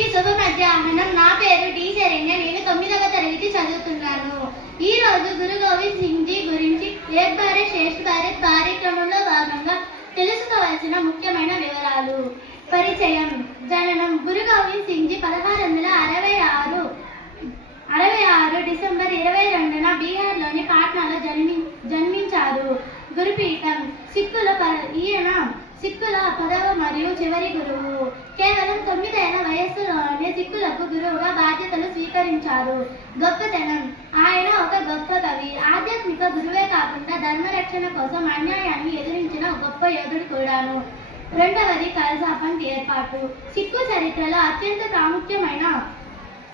అందరికీ శుభ మధ్యాహ్నం. నా పేరు డి శరణ్య. నేను 9వ తరగతి చదువుతున్నాను. ఈ రోజు గురు గోవింద్ సింగ్ జీ గురించి ఏక్ భారత్ శ్రేష్ఠ భారత్ కార్యక్రమంలో భాగంగా తెలుసుకోవాల్సిన ముఖ్యమైన వివరాలు. పరిచయం. జననం. గురు గోవింద్ సింగ్ జీ 1666 డిసెంబర్ 22న బీహార్లోని పాట్నాలో జన్మించారు. గురుపీఠం. ఈయన సిక్కుల 10వ మరియు చివరి గురువు. కేవలం 9 ఏళ్ల వయస్సులోనే సిక్కులకు గురువుగా బాధ్యతలు స్వీకరించారు. గొప్పతనం. ఆయన ఒక గొప్ప కవి, ఆధ్యాత్మిక గురువే కాకుండా ధర్మరక్షణ కోసం అన్యాయాన్ని ఎదిరించిన గొప్ప యోధుడు కూడాను. రెండవది ఖల్సా పంథ్ ఏర్పాటు. సిక్కు చరిత్రలో అత్యంత ప్రాముఖ్యమైన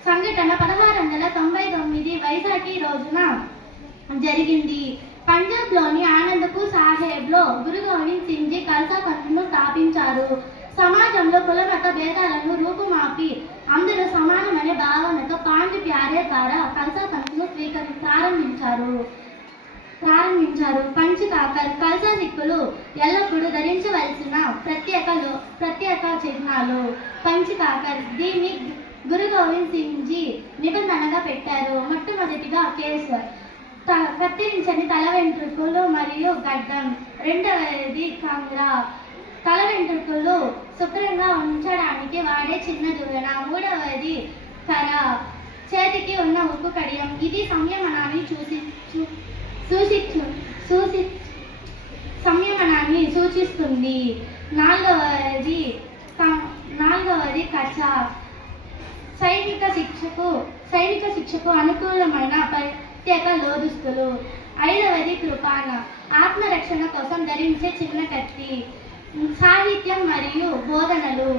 సంఘటన 1699 వైశాఖి రోజున జరిగింది. పంజాబ్లోని ఆనందపూర్ సాహెబ్లో గురు గోవింద్ సింగ్ జీ ఖల్సా పంథ్ను స్థాపించారు. సమాజంలో కులమత భేదాలను రూపుమాపి అందరూ సమానమనే భావనతో పాంచ్ ప్యారే ద్వారా ఖల్సా పంథ్ను ప్రారంభించారు. పంచ్ కాకర్. ఖల్సా సిక్కులు ఎల్లప్పుడూ ధరించవలసిన ప్రత్యేక చిహ్నాలు. పంచ్ కాకర్. దీన్ని గురు గోవింద్ సింగ్ జీ నిబంధనగా పెట్టారు. మొట్టమొదటిగా కేసు, కత్తిరించని తల వెంట్రుకలు మరియు గడ్డం. రెండవది కాంగ్రా, తల వెంట్రుకలు శుభ్రంగా ఉంచడానికి వాడే చిన్న దువ్వెన. మూడవది కర, చేతికి ఉన్న ఉక్కు కడియం. ఇది సంయమనాన్ని సూచిస్తుంది. నాలుగవది కచ, సైనిక శిక్షకు అనుకూలమైన ప్రత్యేక లోదుస్తులు. ఐదవది కృపాణ, ఆత్మరక్షణ కోసం ధరించే చిన్న కత్తి. సాహిత్యం మరియు బోధనలు.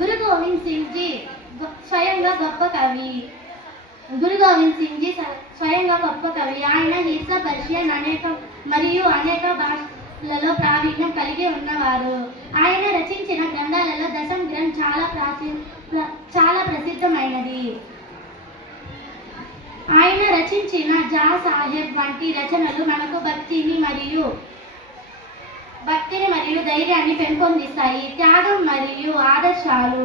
గురు గోవింద్ సింగ్ జీ స్వయంగా గొప్ప కవి. ఆయన హింసా పర్షియన్ అనేక భాషలలో ప్రావీణ్యం కలిగి ఉన్నవారు. ఆయన రచించిన గ్రంథాలలో దశం గ్రంథ్ చాలా ప్రసిద్ధమైనది. ఆయన రచించిన జా సాహెబ్ వంటి రచనలు మనకు భక్తిని మరియు ధైర్యాన్ని పెంపొందిస్తాయి. త్యాగం మరియు ఆదర్శాలు.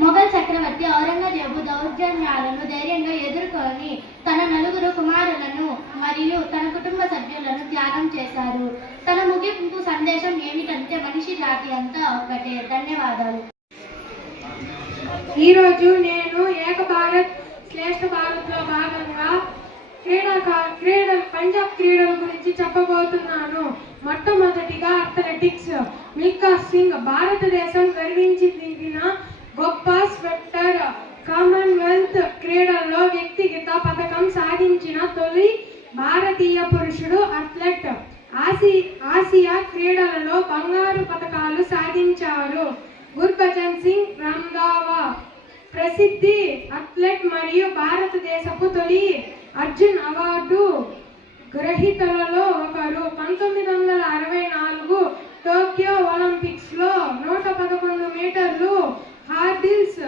మొఘల్ చక్రవర్తి ఔరంగజేబు దౌర్జన్యాలను ధైర్యంగా ఎదుర్కొని తన 9 కుమారులను మరియు తన కుటుంబ సభ్యులను త్యాగం చేశారు. తన ముగింపు సందేశం ఏమిటంటే మనిషి జాతి అంతా ఒక్కటే. ధన్యవాదాలు. ఈరోజు నేను ఏక భారత్ శ్రేష్ఠ భారత్లో భాగంగా పంజాబ్ క్రీడల గురించి చెప్పబోతున్నాను. మొట్టమొదటిగా అథ్లెటిక్స్. మిల్కా సింగ్ భారతదేశం గర్వించిన గొప్ప స్ప్రింటర్. కామన్వెల్త్ క్రీడల్లో వ్యక్తిగత పథకం సాధించిన తొలి భారతీయ పురుషుడు అథ్లెట్. ఆసియా క్రీడలలో బంగారు పథకాలు సాధించారు. గుర్బచన్ సింగ్ రంధావా ప్రసిద్ధి అథ్లెట్ మరియు భారతదేశపు తొలి అర్జున్ అవార్డు గ్రహీతలలో ఒకరు. 1964 టోక్యో ఒలింపిక్స్ లో 111 మీటర్లు హార్డిల్స్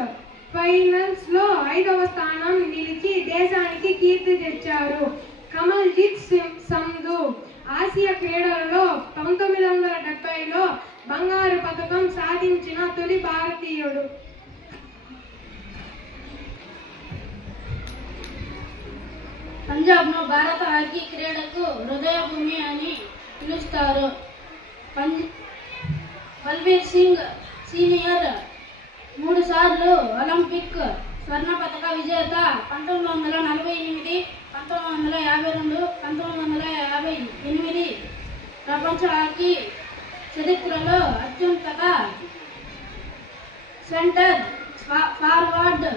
ఫైనల్స్ లో 5వ స్థానం నిలిచి దేశానికి కీర్తి తెచ్చారు. కమల్జిత్ సంధు ఆసియా క్రీడలలో 1970లో బంగారు పథకం సాధించిన తొలి భారతీయుడు. పంజాబ్ను భారత హాకీ క్రీడకు హృదయ భూమి అని పిలుస్తారు. బల్బీర్ సింగ్ సీనియర్ 3 సార్లు ఒలింపిక్ స్వర్ణ పతక విజేత. 1948, 1952, 1958 ప్రపంచ హాకీ చరిత్రలో అత్యున్నత centre forward.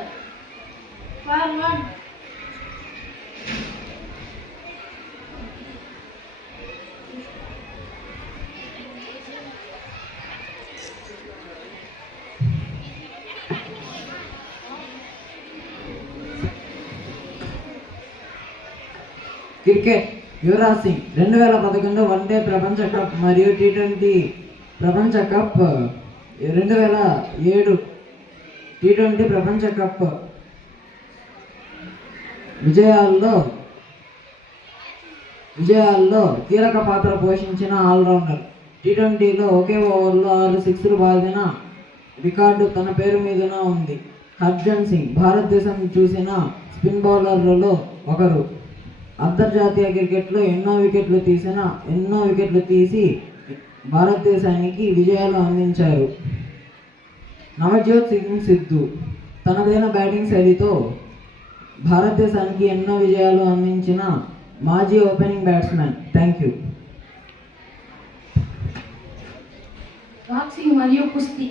Cricket. Yuvraj Singh 2011 one day ప్రపంచ కప్ మరియు T20 ప్రపంచ కప్, 2007 T20 ప్రపంచ కప్ విజయాల్లో కీలక పాత్ర పోషించిన ఆల్రౌండర్. T20లో ఒకే ఓవర్లో 6 సిక్స్లు బాదిన రికార్డు తన పేరు మీదన ఉంది. హర్జన్ సింగ్ భారతదేశం చూసిన స్పిన్ బౌలర్లలో ఒకరు. అంతర్జాతీయ క్రికెట్లో ఎన్నో వికెట్లు తీసి భారతదేశానికి విజయాలు అందించారు. నవజ్యోత్ సింగ్ సిద్ధు తనదైన బ్యాటింగ్ శైలితో భారతదేశానికి ఎన్నో విజయాలు అందించిన మాజీ opening batsmen. Thank you. Boxing మరియు కుస్తీ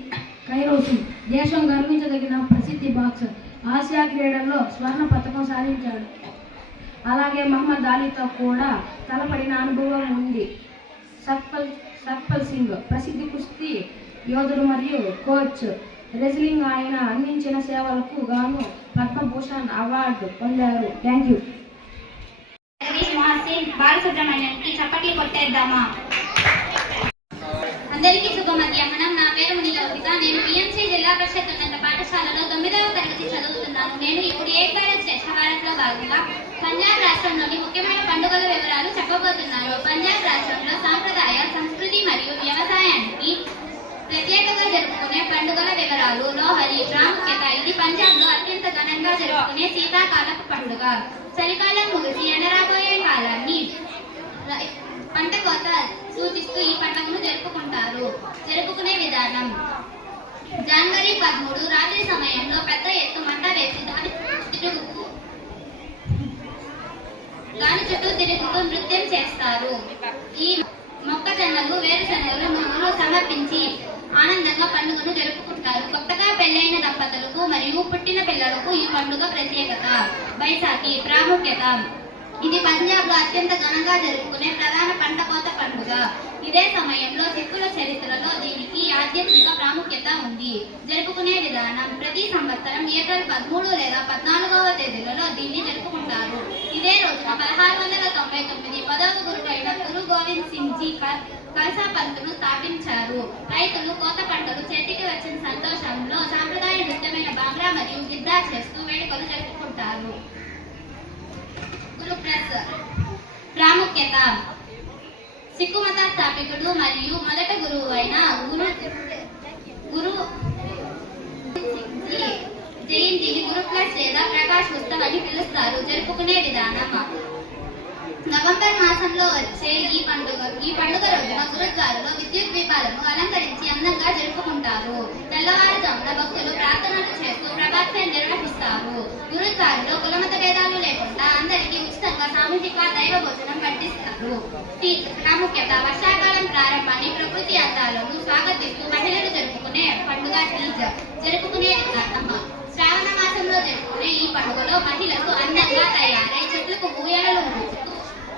కైరో సింగ్ దేశం గర్వించదగిన ప్రసిద్ధి బాక్సర్. ఆసియా క్రీడల్లో స్వర్ణ పతకం సాధించాడు. అలాగే మహమ్మద్ అలీతో కూడా తలపడిన అనుభవం ఉంది. సత్పల్ సింగ్ ప్రసిద్ధి కుస్తీ యోధుడు మరియు కోచ్. రెజ్లింగ్ ఆయన అందించిన సేవలకు గాను పద్మభూషణ్ అవార్డు పొందారు. Thank you. బాలసుబ్రహ్మణ్యానికి చప్పట్లు కొట్టేద్దామా? అందరికీ శుభమధ్యాహ్నం. నా పేరు మునిలౌకిత. నేను పిఎంసి జిల్లా పరిషత్ ఉన్నత పాఠశాలలో 9వ తరగతి చదువుతున్నాను. నేను ఇప్పుడు ఏక్ భారత్ శ్రేష్ఠ భారత్ లో భాగంగా పంజాబ్ రాష్ట్రంలోని ముఖ్యమైన పండుగల వివరాలు చెప్పబోతున్నాను. పంజాబ్ రాష్ట్రంలో సాంప్రదాయ సంస్కృతి మరియు వ్యవసాయానికి ప్రత్యేకంగా జరుపుకునే పండుగల వివరాలు. లోహరి ప్రాముఖ్యత. ఇది పంజాబ్ లో అత్యంత ఘనంగా జరుపుకునే శీతాకాలపు పండుగ. చలికాలం ముగిసి ఎండరాబోయే కాలాన్ని పంట కోత సూచిస్తూ ఈ పండుగను జరుపుకుంటారు. జరుపుకునే విధానం: జనవరి 13 రాత్రి సమయంలో పెద్ద ఎత్తు మంట వేసి దాని చుట్టూ తిరుగుతూ నృత్యం చేస్తారు. ఈ మొక్కజొన్నలు, వేరుశనగలు, నువ్వులు సమర్పించి ఆనందంగా పండుగను జరుపుకుంటారు. కొత్తగా పెళ్లైన దంపతులకు మరియు పుట్టిన పిల్లలకు ఈ పండుగ ప్రత్యేకత. బైసాఖి ప్రాముఖ్యత. ఇది పంజాబ్ లో అత్యంత ఘనంగా జరుపుకునే ప్రధాన పంట కోత పండుగ. ఇదే సమయంలో సిక్కుల చరిత్రలో దీనికి ఆధ్యాత్మిక ప్రాముఖ్యత ఉంది. జరుపుకునే విధానం: ప్రతి సంవత్సరం ఏప్రిల్ 13 లేదా 14వ తేదీలలో దీన్ని జరుపుకుంటారు. ఇదే రోజున 1699 10వ గురువు అయిన గురు గోవింద్ సింగ్ జీ కల్సా పంత్ను స్థాపించారు. రైతులు కోత పంటలు చేతికి వచ్చిన సంతోషంలో సాంప్రదాయ నృత్యమైన బాంగ్రా మరియు గిద్దా చేస్తూ వేడుకలు జరుపుకుంటారు. ప్రాముఖ్యత: సిక్కు మత స్థాపకుడు మరియు మొదట గురువు అయిన గురు జయంతిని గురు ప్లస్ లేదా ప్రకాష్ ఉత్సవ్ అని పిలుస్తారు. జరుపుకునే విధానం: నవంబర్ మాసంలో వచ్చే ఈ పండుగ రోజున గురుద్వారాలో విద్యుత్ దీపాలను అలంకరించి అందంగా జరుపుకుంటారు. తెల్లవారుజామున భక్తులు ప్రార్థనలు చేస్తూ ప్రభాతాన్ని నిర్వహిస్తారు. గురుద్వారాలో కులమత భేదాలు లేకుండా అందరికీ ఉచితంగా సామూహిక దైవ భోజనం పట్టిస్తారు. ప్రాముఖ్యత: వర్షాకాలం ప్రారంభాన్ని ప్రకృతి అందాలను స్వాగతిస్తూ మహిళలు జరుపుకునే పండుగ తీజ్. జరుపుకునే విధానం: శ్రావణ మాసంలో జరుపుకునే ఈ పండుగలో మహిళలు అందంగా తయారై చెట్లకు ఊయలలు ఊపుతూ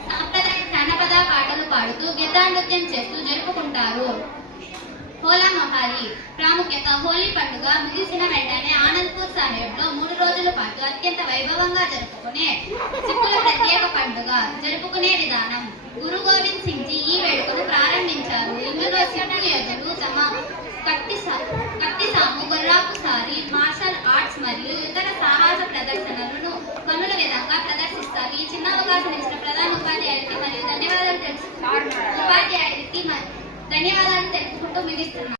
సాంప్రదాయ జానపద పాటలు పాడుతూ గిద్దా నృత్యం చేస్తూ జరుపుకుంటారు. హోలా మొహాలి ప్రాముఖ్యత: హోలీ పండుగ ముగిసిన వెంటనే ఆనంద్పూర్ సాహెబ్లో 3 రోజుల పాటు అత్యంత వైభవంగా జరుపుకునే సిక్కుల ప్రత్యేక పండుగ. జరుపుకునే విధానం: గురు గోవింద్ సింగ్ జీ ఈ వేడుకను ప్రారంభించారు. ఇందులో సిక్కు యోధులు తమ కత్తిసాము, గుర్రాపు సారి, మార్షల్ ఆర్ట్స్ మరియు ఇతర సాహస ప్రదర్శనలను కనుల విధంగా ప్రదర్శిస్తారు. ఈ చిన్న అవకాశం ఇచ్చిన ప్రధాన ఉపాధ్యాయుడికి మరియు ధన్యవాదాలు తెలుపుకుంటూ ముగిస్తున్నాను.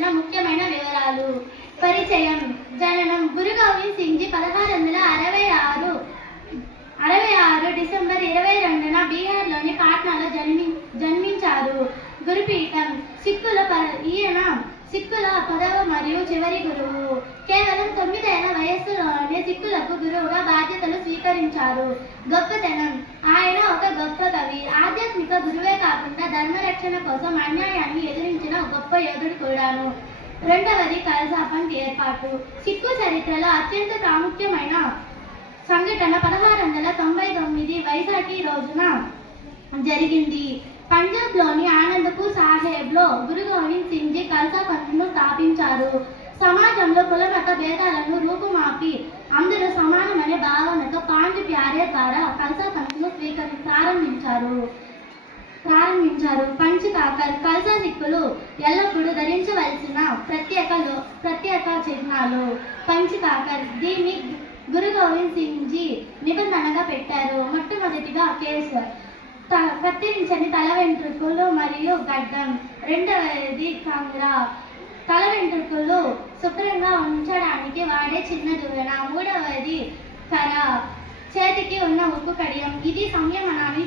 గురించిన ముఖ్యమైన వివరాలు. పరిచయం. జననం. గురు గోవింద్ సింగ్ జీ 1666 డిసెంబర్ 22న బీహార్లోని పాట్నాలో జన్మించారు. గురుపీఠం. ఈయన సిక్కుల 10వ మరియు చివరి గురువు. కేవలం 9 ఏళ్ల వయస్సులోనే సిక్కులకు గురువుగా బాధ్యతలు స్వీకరించారు. గొప్పతనం. ఆయన ఒక గొప్ప కవి, ఆధ్యాత్మిక గురువే కాకుండా ధర్మరక్షణ కోసం అన్యాయాన్ని ఎదిరించిన గొప్ప యోధుడు కూడాను. రెండవది ఖల్సా పంథ్ ఏర్పాటు. సిక్కు చరిత్రలో అత్యంత ప్రాముఖ్యమైన సంఘటన 1699 వైశాఖి రోజున జరిగింది. పంజాబ్లోని ఆనందపూర్ సాహెబ్లో గురు గోవింద్ సింగ్ జీ ఖల్సా పంథ్ను స్థాపించారు. సమాజంలో కులమత భేదాలను రూపుమాపి అందరూ సమానమనే భావనతో పాండ్ ప్యారే ద్వారా ఖల్సా పంథ్ను ప్రారంభించారు. పంచ్ కాకర్. ఖల్సా సిక్కులు ఎల్లప్పుడూ ధరించవలసిన ప్రత్యేక చిహ్నాలు. పంచ్ కాకర్. దీన్ని గురు గోవింద్ సింగ్ జీ నిబంధనగా పెట్టారు. మొట్టమొదటిగా కేసు, కత్తిరించని తల వెంట్రుకలు మరియు గడ్డం. రెండవది కంగ్రా, తల వెంట్రుకలు శుభ్రంగా ఉంచడానికి వాడే చిన్న దువ్వెన. మూడవది కర, చేతికి ఉన్న ఉక్కు కడియం. ఇది సంయమనాన్ని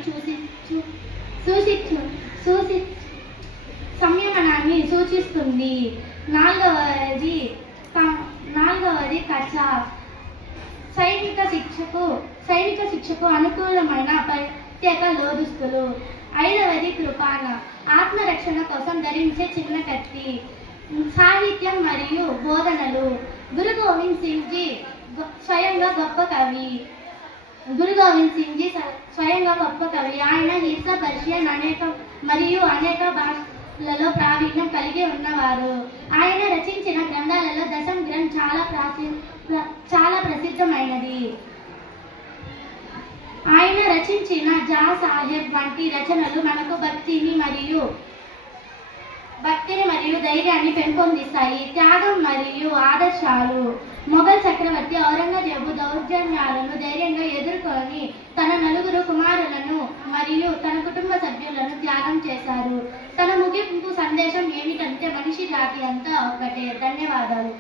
సూచిస్తుంది. నాలుగవది కచ, సైనిక శిక్షకు అనుకూలమైన ప్రత్యేక లోదుస్తులు. ఐదవది కృపాణ, ఆత్మరక్షణ కోసం ధరించే చిన్న కత్తి. సాహిత్యం మరియు బోధనలు. గురు గోవింద్ సింగ్ జీ స్వయంగా గొప్ప కవి. ఆయన హింసా పర్షియన్ అనేక భాషలలో ప్రావీణ్యం కలిగి ఉన్నవారు. ఆయన రచించిన గ్రంథాలలో దశం గ్రంథ్ చాలా ప్రసిద్ధమైనది. ఆయన రచించిన జా సాహెబ్ వంటి రచనలు మనకు భక్తిని మరియు ధైర్యాన్ని పెంపొందిస్తాయి. త్యాగం మరియు ఆదర్శాలు. మొఘల్ చక్రవర్తి ఔరంగజేబు దౌర్జన్యాలను ధైర్యంగా ఎదుర్కొని తన 9 కుమారులను మరియు తన కుటుంబ సభ్యులను త్యాగం చేశారు. తన ముగింపు సందేశం ఏమిటంటే మనిషి జాతి అంతా ఒకటే. ధన్యవాదాలు.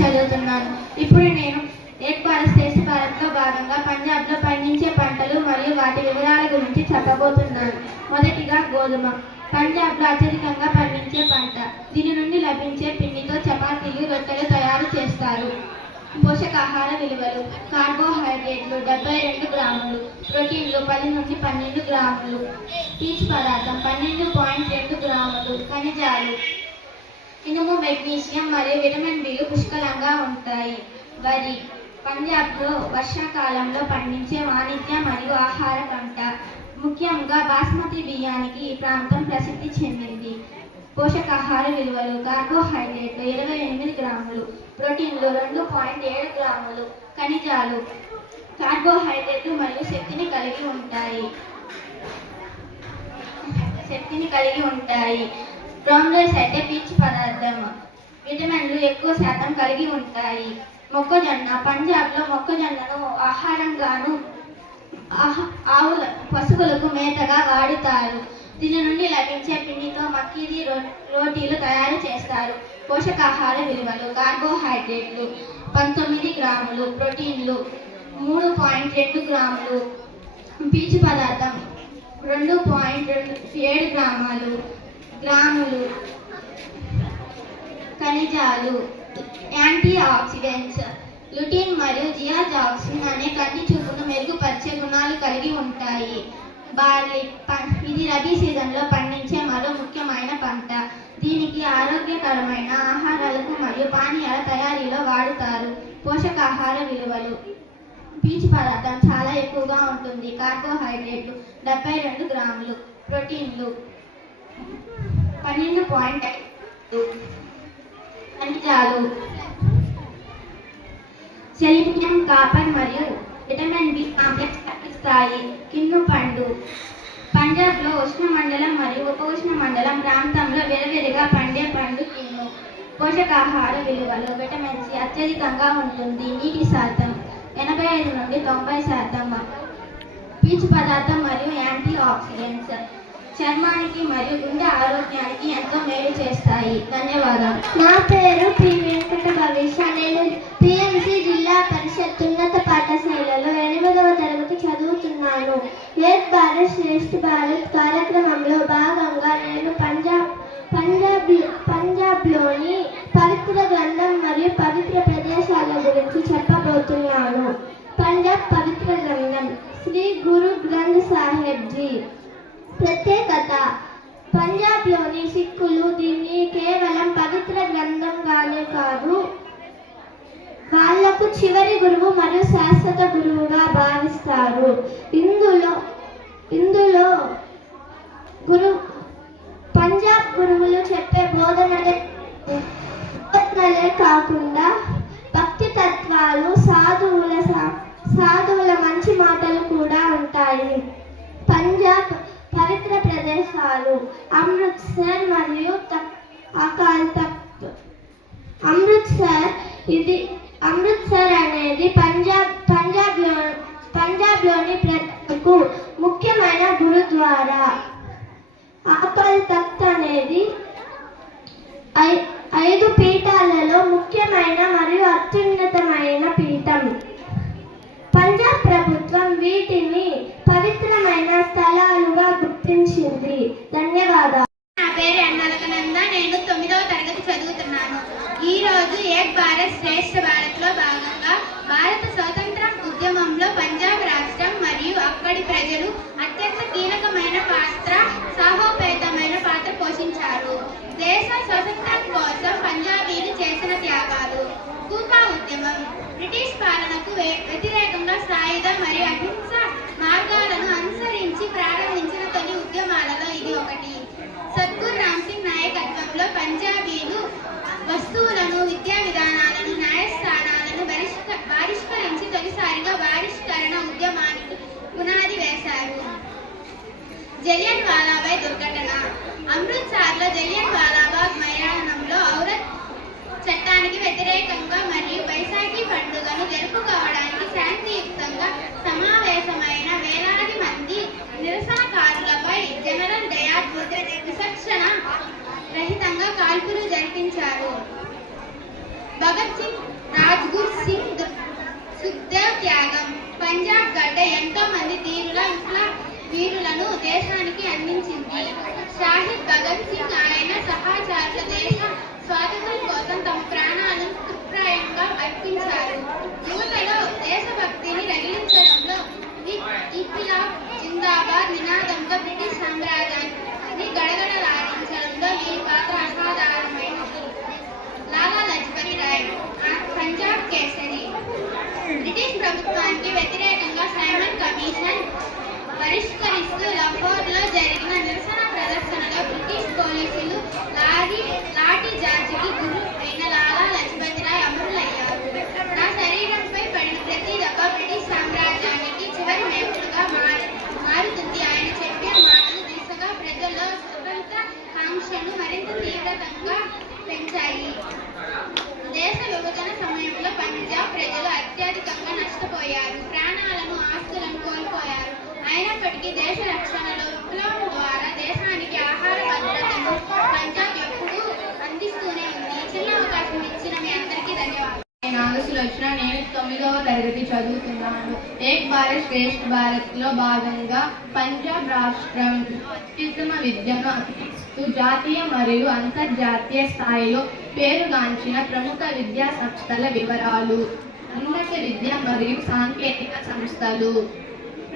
చదువుతున్నాను. ఇప్పుడు నేను ఏక్ భారత్ శ్రేష్ఠ భారత్లో భాగంగా పంజాబ్లో పండించే పంటలు మరియు వాటి వివరాల గురించి చెప్పబోతున్నాను. మొదటిగా గోధుమ. పంజాబ్లో అత్యధికంగా పండించే పంట. దీని నుండి లభించే పిండితో చపాతీలు, రొట్టెలు తయారు చేస్తారు. పోషకాహార విలువలు. కార్బోహైడ్రేట్లు 72 గ్రాములు, ప్రోటీన్లు 10 నుండి 12 గ్రాములు, పీచు పదార్థం 12.2 గ్రాములు, ఖనిజాలు ఇనుము, మెగ్నీషియం మరియు విటమిన్ బిలు పుష్కలంగా ఉంటాయి. వరి. పంజాబ్లో వర్షాకాలంలో పండించే వాణిజ్య మరియు ఆహార పంట. ముఖ్యంగా బాస్మతి బియ్యానికి ఈ ప్రాంతం ప్రసిద్ధి చెందింది. పోషకాహార విలువలు. కార్బోహైడ్రేట్లు 28 గ్రాములు, ప్రోటీన్లు 2.7 గ్రాములు, ఖనిజాలు కార్బోహైడ్రేట్లు మరియు శక్తిని కలిగి ఉంటాయి. బ్రౌన్ రైస్ అయితే పీచు పదార్థం. విటమిన్లు ఎక్కువ శాతం కలిగి ఉంటాయి. మొక్కజొన్న. పంజాబ్లో మొక్కజొన్నను ఆహారంగాను పశువులకు మేతగా వాడుతారు. దీని నుండి లభించే పిండితో మక్కీది రోటీలు తయారు చేస్తారు. పోషకాహార విలువలు. కార్బోహైడ్రేట్లు 19 గ్రాములు, ప్రోటీన్లు 3.2 గ్రాములు, పీచు పదార్థం 2.7 గ్రాములు, ఖనిజాలు, యాంటీ ఆక్సిడెంట్స్. లుటిన్ మరియు జియాజాక్సిన్ అనే కంటి చూపును మెరుగుపరిచే గుణాలు కలిగి ఉంటాయి. బార్లీ. ఇది రబీ సీజన్లో పండించే మరో ముఖ్యమైన పంట. దీనికి ఆరోగ్యకరమైన ఆహారాలకు మరియు పానీయాల తయారీలో వాడుతారు. పోషకాహార విలువలు. పీచు పదార్థం చాలా ఎక్కువగా ఉంటుంది. కార్బోహైడ్రేట్లు 72 గ్రాములు, ప్రోటీన్లు 12.5, ఖనిజాలు సెలీనియం, కాపర్ మరియు విటమిన్ బి కాంప్లెక్స్ లభిస్తాయి. కిన్ను పండు. పంజాబ్లో ఉష్ణమండలం మరియు ఉపఉష్ణమండలం ప్రాంతంలో విరివిరిగా పండే పండు కిన్ను. పోషకాహార విలువలు. విటమిన్ సి అత్యధికంగా ఉంటుంది. నీటి శాతం 85 నుండి 90%. పీచు పదార్థం మరియు యాంటీ ఆక్సిడెంట్స్. చర్మానికి మరియు గుండె ఆరోగ్యానికి ఎంతో మేలు చేస్తాయి. ధన్యవాదాలు. నా పేరు పి వెంకట భవిష్య. నేను పిఎంసి జిల్లా పరిషత్ ఉన్నత పాఠశాలలో 8వ తరగతి చదువుతున్నాను. ఏక్ భారత్ శ్రేష్ఠ భారత్ కార్యక్రమంలో భాగంగా నేను పంజాబ్లోని పవిత్ర గ్రంథం మరియు పవిత్ర ప్రదేశాల గురించి చెప్పబోతున్నాను. పంజాబ్ పవిత్ర గ్రంథం శ్రీ గురు గ్రంథ్ సాహెబ్ జీ. ప్రత్యేకత: పంజాబ్లోని సిక్కులు దీన్ని కేవలం పవిత్ర గ్రంథంగానే కాదు, వాళ్లకు చివరి గురువు మరియు శాశ్వత గురువుగా భావిస్తారు. ఇందులో పంజాబ్ గురువులు చెప్పే బోధనలే కాకుండా భక్తి తత్వాలు, సాధువుల మంచి మాటలు కూడా ఉంటాయి. పంజాబ్ పవిత్ర ప్రదేశాలు: అమృత్సర్ మరియు అకాల్ తఖ్త్. అమృత్సర్ అనేది పంజాబ్లోని ప్రజలకు ముఖ్యమైన గురుద్వారా. అకాల్ తఖ్త్ అనేది 5 పీఠాలలో ముఖ్యమైన మరియు అత్యున్నతమైన పీఠం. పంజాబ్ ప్రభుత్వం వీటిని పవిత్రమైన స్థలాలుగా గుర్తించింది. ధన్యవాదాలు. నా పేరు అన్నలకనంద. నేను 9వ తరగతి చదువుతున్నాను. ఈ రోజు ఏక్ భారత్ శ్రేష్ఠ భారత్ లో భాగంగా భారత స్వాతంత్ర ఉద్యమంలో పంజాబ్ రాష్ట్రం మరియు అక్కడి ప్రజలు అత్యంత కీలకమైన సాహోపేతమైన పాత్ర పోషించారు. దేశ స్వాతంత్రం కోసం పంజాబీలు చేసిన త్యాగాలు. కూపా ఉద్యమం బ్రిటిష్ పాలనకు వ్యతిరేకంగా సాయుధ మరియు అహింస మార్గాలను అనుసరించి ప్రారంభించిన తొలి ఉద్యమాలలో ఇది ఒకటి. సద్గురు రామ్ సింగ్ నాయకత్వంలో పంజాబీలు వస్తువులను, విద్యా విధానాలను, న్యాయస్థానాలను బహిష్కరించి తొలిసారిగా బహిష్కరణ ఉద్యమానికి పునాది వేశారు. జలియన్ వాలాబాగ్ దుర్ఘటన. అమృత్సర్లో జలియన్ వాలాబాగ్ మైదానంలో ఔరత్ చట్టానికి వ్యతిరేకంగా మరియు బైసాఖీ పండుగను జరుపుకోవడానికి శాంతియుక్తంగా సమావేశమైన వేలాది మంది నిరసనకారులపై జనరల్ డయార్ విచక్షణ రహితంగా కాల్పులు జరిపించారు. భగత్ సింగ్, రాజ్గురు సింగ్, సుఖ్దేవ్ త్యాగం. పంజాబ్ గడ్డ ఎంతో మంది వీరులను దేశానికి అందించింది. షాహిద్ భగత్ సింగ్ ఆయన సహచరుల దేశ స్వాతంత్ర్యం కోసం తమ ప్రాణాలను తృప్రాయంగా అర్పించారు. యువతలో దేశభక్తిని రగిలించడంలో ఇన్కిలాబ్ జిందాబాద్ నినాదంతో బ్రిటిష్ సామ్రాజ్యాన్ని గడగడలాడించడంలో వీరి పాత్ర అసాధారణమైనది. లాలా లజపతి రాయ్, పంజాబ్ కేసరి. బ్రిటిష్ ప్రభుత్వానికి వ్యతిరేకంగా సైమన్ కమిషన్ పరిష్కరిస్తూ లాహోర్లో జరిగిన నిరసన ప్రదర్శనలో బ్రిటిష్ పోలీసులు లాఠీ చార్జికి గురి అయిన లాలా లజపతి రాయ్ అమరులయ్యారు. నా శరీరంపై పడిన ప్రతి దెబ్బ బ్రిటిష్ సామ్రాజ్యానికి చివరి మేకులుగా మారుతుంది. ఆయన చెప్పే మాటలు దిశగా ప్రజల్లో స్వతంత్ర కాంక్షను మరింత తీవ్రంగా పెంచాయి. దేశ విభజన సమయంలో పంజాబ్ ప్రజలు అత్యధికంగా నష్టపోయారు. ప్రాణాలను, ఆస్తులను కోల్పోయారు. అయినప్పటికీ దేశ రక్షణలో విప్లవం ద్వారా దేశానికి ఆహార భద్రతను పంజాబ్ ఎప్పుడూ అందిస్తూనే ఉంది. చిన్న అవకాశం ఇచ్చిన మీ అందరికీ ధన్యవాదాలు. నాగసులక్షణ. నేను 9వ తరగతి చదువుతున్నాను. ఏక్ భారత్ శ్రేష్ఠ భారత్ లో భాగంగా పంజాబ్ రాష్ట్రం అత్యుత్తమ విద్యను అందిస్తూ జాతీయ మరియు అంతర్జాతీయ స్థాయిలో పేరుగాంచిన ప్రముఖ విద్యా సంస్థల వివరాలు. ఉన్నత విద్య మరియు సాంకేతిక సంస్థలు.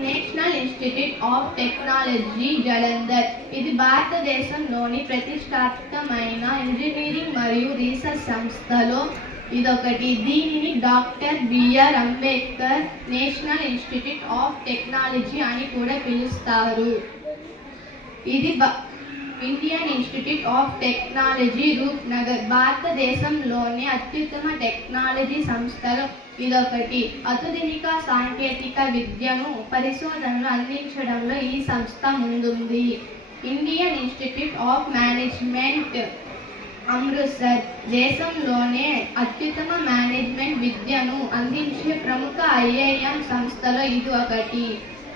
National institute of technology Jalandhar. ఇది భారతదేశంలోని ప్రతిష్టాత్మకమైన ఇంజనీరింగ్ మరియు రీసెర్చ్ సంస్థలో ఇదొకటి. దీనిని doctor BR Ambedkar national institute of technology అని కూడా పిలుస్తారు. ఇది Indian institute of technology Rupnagar. భారతదేశంలోని అత్యుత్తమ టెక్నాలజీ సంస్థలు ఇదొకటి. ఆధునిక సాంకేతిక విద్యను, పరిశోధనలు అందించడంలో ఈ సంస్థ ముందుంది. Indian institute of management Amritsar. దేశంలోనే అత్యుత్తమ మేనేజ్మెంట్ విద్యను అందించే ప్రముఖ ఐఐఎం సంస్థలో ఇది ఒకటి.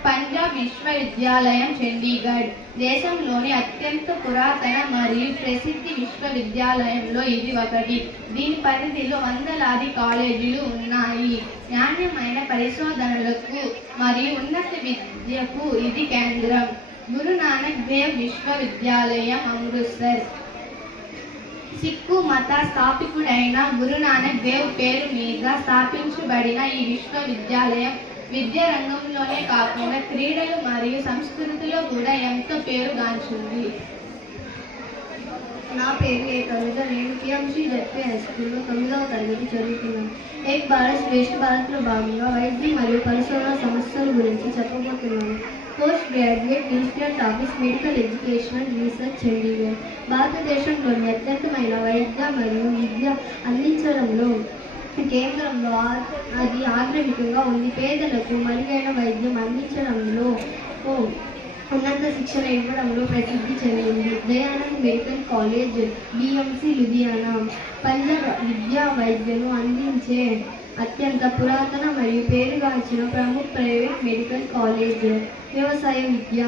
పంజాబ్ విశ్వవిద్యాలయం చండీగఢ్ దేశంలోని అత్యంత పురాతన మరియు ప్రసిద్ధ విశ్వవిద్యాలయంలో ఇది ఒకటి. దీని పరిధిలో వందలాది కాలేజీలు ఉన్నాయి. నాణ్యమైన పరిశోధనలకు మరియు ఉన్నత విద్యకు ఇది కేంద్రం. గురు నానక్ దేవ్ విశ్వవిద్యాలయం అమృత్సర్. సిక్కు మత స్థాపకుడైన గురు నానక్ దేవ్ పేరు మీద స్థాపించబడిన ఈ విశ్వవిద్యాలయం విద్యా రంగంలోనే కాకుండా క్రీడలు మరియు సంస్కృతిలో కూడా ఎంతో పేరుగాంచింది. నా పేరు ఏ కవిత. నేను కేఎంసీ జెడ్పీ హై స్కూల్లో 9వ తరగతి చదువుతున్నాను. ఏక్ భారత్ శ్రేష్ఠ భారత్లో భాగంగా వైద్యం మరియు పరిశోధన సమస్యల గురించి చెప్పబోతున్నాను. Post graduate institute office medical education and research Chandigarh భారతదేశంలోని అత్యంతమైన వైద్య మరియు విద్య అందించడంలో కేంద్రంలో అది ఆగ్రహికంగా ఉంది. పేదలకు మెరుగైన వైద్యం అందించడంలో ఉన్నత శిక్షణ ఇవ్వడంలో ప్రసిద్ధి చెందింది. Dayanand medical college BMC Ludhiana Punjab విద్యా వైద్యను అందించే అత్యంత పురాతన మరియు పేరుగాంచిన ప్రముఖ ప్రైవేట్ మెడికల్ కాలేజ్. వ్యవసాయ విద్య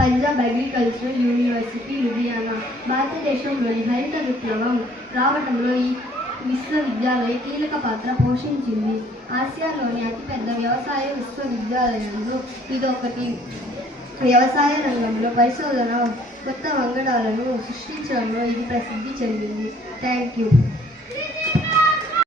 పంజాబ్ అగ్రికల్చరల్ యూనివర్సిటీ లుధియానా భారతదేశంలోని హరిత విప్లవం రావడంలో ఈ విశ్వవిద్యాలయం కీలక పాత్ర పోషించింది. ఆసియాలోని అతిపెద్ద వ్యవసాయ విశ్వవిద్యాలయంలో ఇదొకటి. వ్యవసాయ రంగంలో పరిశోధన కొత్త వంగడాలను సృష్టించడంలో ఇది ప్రసిద్ధి చెందింది. Thank you.